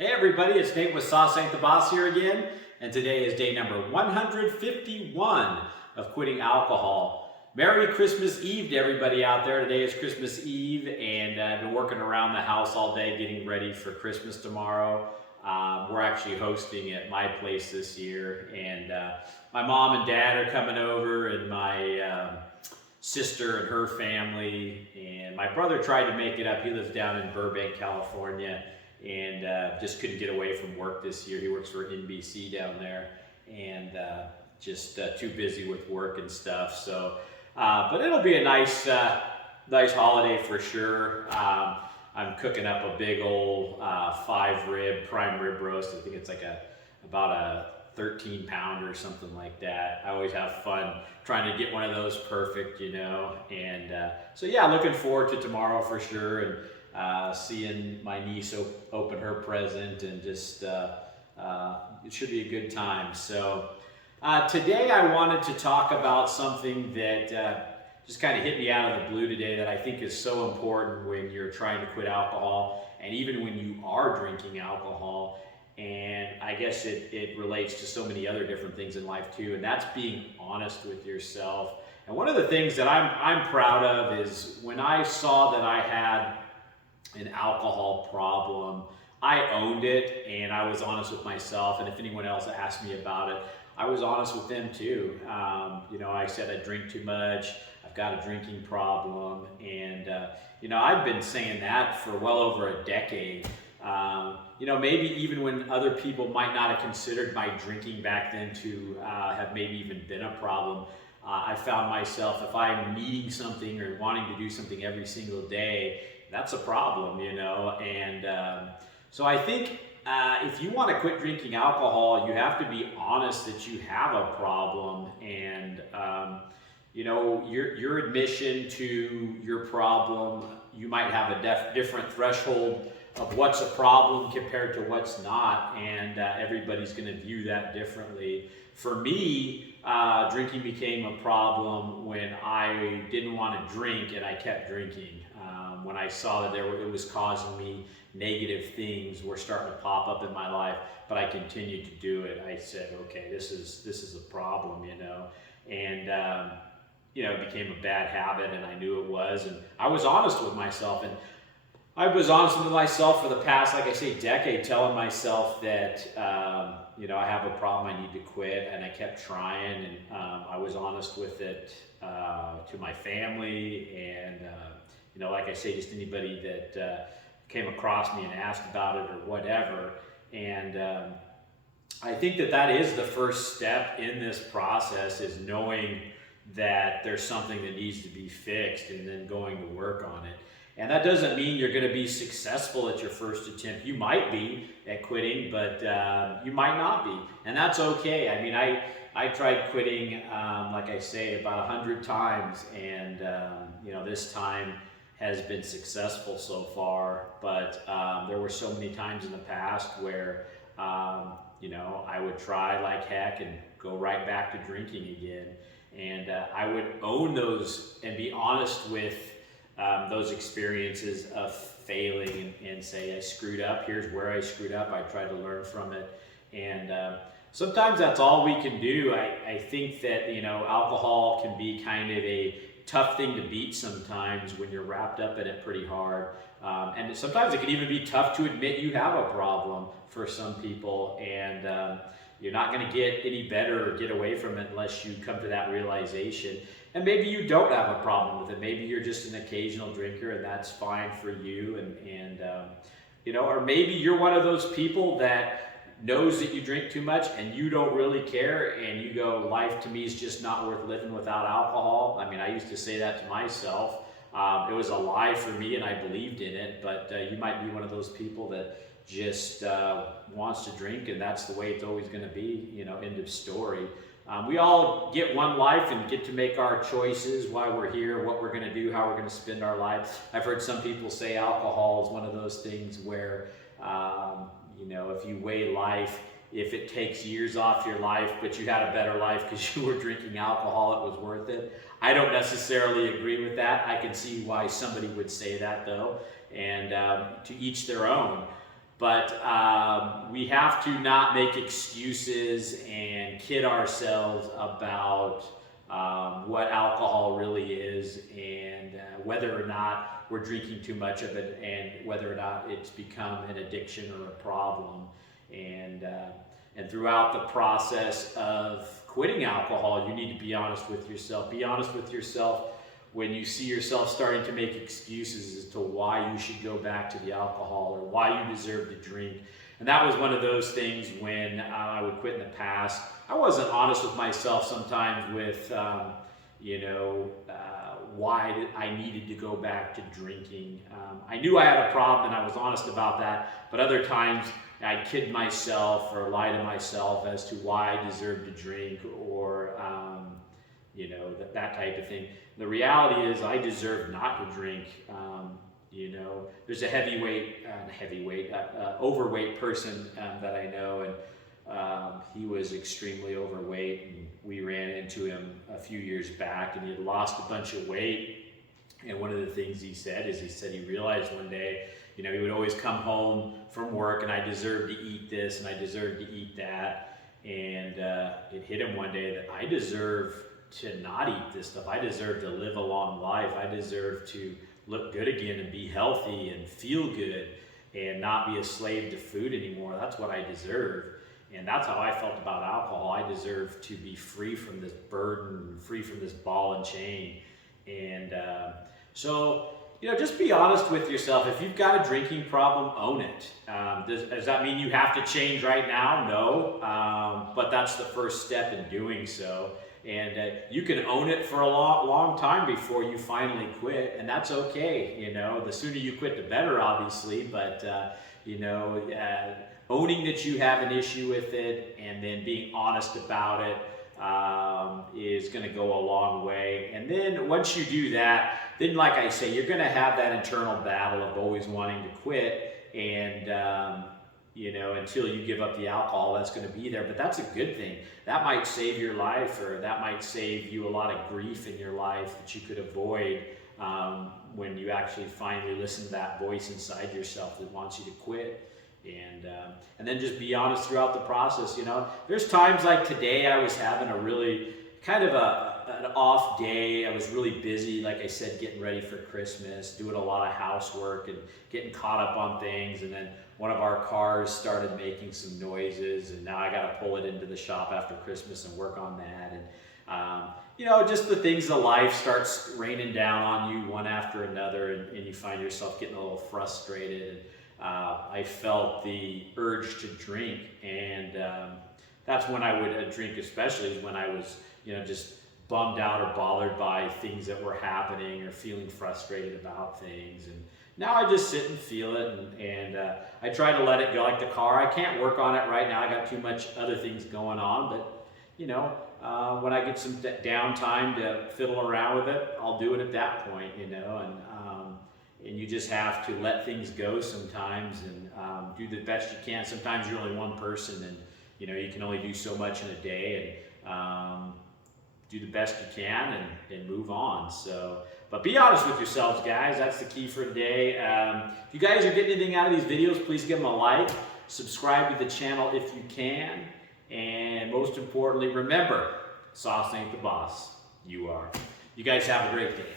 Hey everybody, it's Nate with Sauce Ain't the Boss here again, and today is day number 151 of quitting alcohol. Merry Christmas Eve to everybody out there. Today is Christmas Eve, and I've been working around the house all day getting ready for Christmas tomorrow. We're actually hosting at my place this year, and my mom and dad are coming over, and my sister and her family, and my brother tried to make it up. He lives down in Burbank, California, and just couldn't get away from work this year. He works for NBC down there, and just too busy with work and stuff. So, but it'll be a nice holiday for sure. I'm cooking up a big old 5-rib prime rib roast. I think it's like about a 13-pounder or something like that. I always have fun trying to get one of those perfect, And so yeah, looking forward to tomorrow for sure, and seeing my niece open her present, and just it should be a good time. So today I wanted to talk about something that just kind of hit me out of the blue today, that I think is so important when you're trying to quit alcohol, and even when you are drinking alcohol. And I guess it relates to so many other different things in life too, and that's being honest with yourself. And one of the things that I'm proud of is when I saw that I had an alcohol problem, I owned it, and I was honest with myself. And if anyone else asked me about it, I was honest with them too. I said I drink too much, I've got a drinking problem, and I've been saying that for well over a decade. Maybe even when other people might not have considered my drinking back then to have maybe even been a problem, I found myself, if I'm needing something or wanting to do something every single day, that's a problem, And so I think if you want to quit drinking alcohol, you have to be honest that you have a problem, and your admission to your problem, you might have a different threshold of what's a problem compared to what's not, and everybody's going to view that differently. For me, drinking became a problem when I didn't want to drink and I kept drinking. When I saw that it was causing me negative things were starting to pop up in my life, but I continued to do it. I said, okay, this is a problem, and it became a bad habit, and I knew it was, and I was honest with myself. And I was honest with myself for the past, like I say, decade, telling myself that, I have a problem, I need to quit, and I kept trying, and I was honest with it to my family, and, like I say, just anybody that came across me and asked about it or whatever. And I think that is the first step in this process, is knowing that there's something that needs to be fixed, and then going to work on it. And that doesn't mean you're going to be successful at your first attempt. You might be at quitting, but you might not be. And that's okay. I mean, I tried quitting, like I say, about 100 times. And, this time has been successful so far. But there were so many times in the past where, I would try like heck and go right back to drinking again. And I would own those and be honest with those experiences of failing, and say, I screwed up, here's where I screwed up, I tried to learn from it. And sometimes that's all we can do. I think that, alcohol can be kind of a tough thing to beat sometimes when you're wrapped up in it pretty hard. And sometimes it can even be tough to admit you have a problem for some people. And you're not going to get any better or get away from it unless you come to that realization. And maybe you don't have a problem with it. Maybe you're just an occasional drinker, and that's fine for you. Or maybe you're one of those people that knows that you drink too much and you don't really care, and you go, life to me is just not worth living without alcohol. I mean, I used to say that to myself. It was a lie for me, and I believed in it. But you might be one of those people that just wants to drink, and that's the way it's always going to be, end of story. We all get one life and get to make our choices, why we're here, what we're going to do, how we're going to spend our lives. I've heard some people say alcohol is one of those things where, if you weigh life, if it takes years off your life, but you had a better life because you were drinking alcohol, it was worth it. I don't necessarily agree with that. I can see why somebody would say that, though, and to each their own. But we have to not make excuses and kid ourselves about what alcohol really is, and whether or not we're drinking too much of it, and whether or not it's become an addiction or a problem. And throughout the process of quitting alcohol, you need to be honest with yourself. Be honest with yourself when you see yourself starting to make excuses as to why you should go back to the alcohol or why you deserve to drink. And that was one of those things when I would quit in the past. I wasn't honest with myself sometimes with, why I needed to go back to drinking. I knew I had a problem and I was honest about that, but other times I'd kid myself or lie to myself as to why I deserved to drink, or that type of thing. The reality is I deserve not to drink. There's a overweight person that I know, and he was extremely overweight, and we ran into him a few years back, and he had lost a bunch of weight. And one of the things he said he realized one day, he would always come home from work and I deserve to eat this and I deserve to eat that. And it hit him one day that I deserve to not eat this stuff. I deserve to live a long life. I deserve to look good again and be healthy and feel good and not be a slave to food anymore. That's what I deserve. And that's how I felt about alcohol. I deserve to be free from this burden, free from this ball and chain. And just be honest with yourself. If you've got a drinking problem, own it. Does that mean you have to change right now? No, but that's the first step in doing so. And you can own it for a long time before you finally quit, and that's okay. The sooner you quit, the better, obviously. But owning that you have an issue with it and then being honest about it is going to go a long way. And then once you do that, then like I say, you're going to have that internal battle of always wanting to quit, and until you give up the alcohol, that's going to be there. But that's a good thing. That might save your life, or that might save you a lot of grief in your life that you could avoid when you actually finally listen to that voice inside yourself that wants you to quit. And then just be honest throughout the process. There's times like today I was having a really kind of an off day. I was really busy, like I said, getting ready for Christmas, doing a lot of housework and getting caught up on things. And then one of our cars started making some noises, and now I got to pull it into the shop after Christmas and work on that. And just the things of life starts raining down on you one after another, and you find yourself getting a little frustrated. I felt the urge to drink, and that's when I would drink, especially when I was, just bummed out or bothered by things that were happening or feeling frustrated about things. And now I just sit and feel it, and I try to let it go. Like the car, I can't work on it right now. I got too much other things going on, but when I get some downtime to fiddle around with it, I'll do it at that point, and you just have to let things go sometimes, and do the best you can. Sometimes you're only one person, and you can only do so much in a day, and do the best you can and move on. But be honest with yourselves, guys. That's the key for today. If you guys are getting anything out of these videos, please give them a like. Subscribe to the channel if you can. And most importantly, remember, sauce ain't the boss. You are. You guys have a great day.